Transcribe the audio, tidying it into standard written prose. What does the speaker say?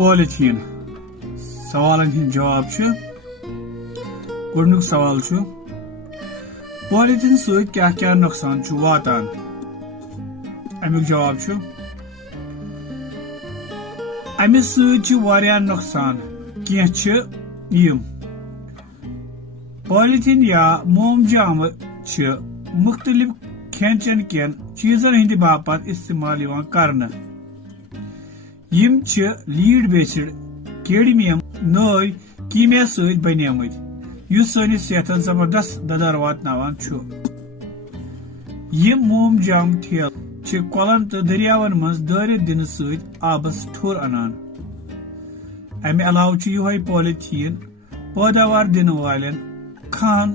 polythene سوالن ہند جواب گۄڈنیُک سوال polythene سۭتۍ کیٛاہ کیٛاہ نۄقصان چھُ واتان امیُک جواب امہِ سۭتۍ چھِ واریاہ نۄقصان کینٛہہ چھِ یِم polythene یا مومجامہٕ چھِ مختلف کھٮ۪ن چٮ۪ن کٮ۪ن چیٖزن ہٕنٛدِ باپتھ استعمال یِوان کرنہٕ یِم چھِ لیڈ بیسڈ کیڈمیم نٲوۍ کیٖمیا سۭتۍ بنیمٕتۍ یُس سٲنِس صحتس زبردست ددر واتناوان چھُ یِم مومجام ٹھیلہٕ چھِ کۄلن تہٕ دٔریاون منٛز دٲرِتھ دِنہٕ سۭتۍ آبس ٹھوٚر انان امہِ علاوٕ چھُ یِہوے polythene پٲداوار دِنہٕ والٮ۪ن کھہن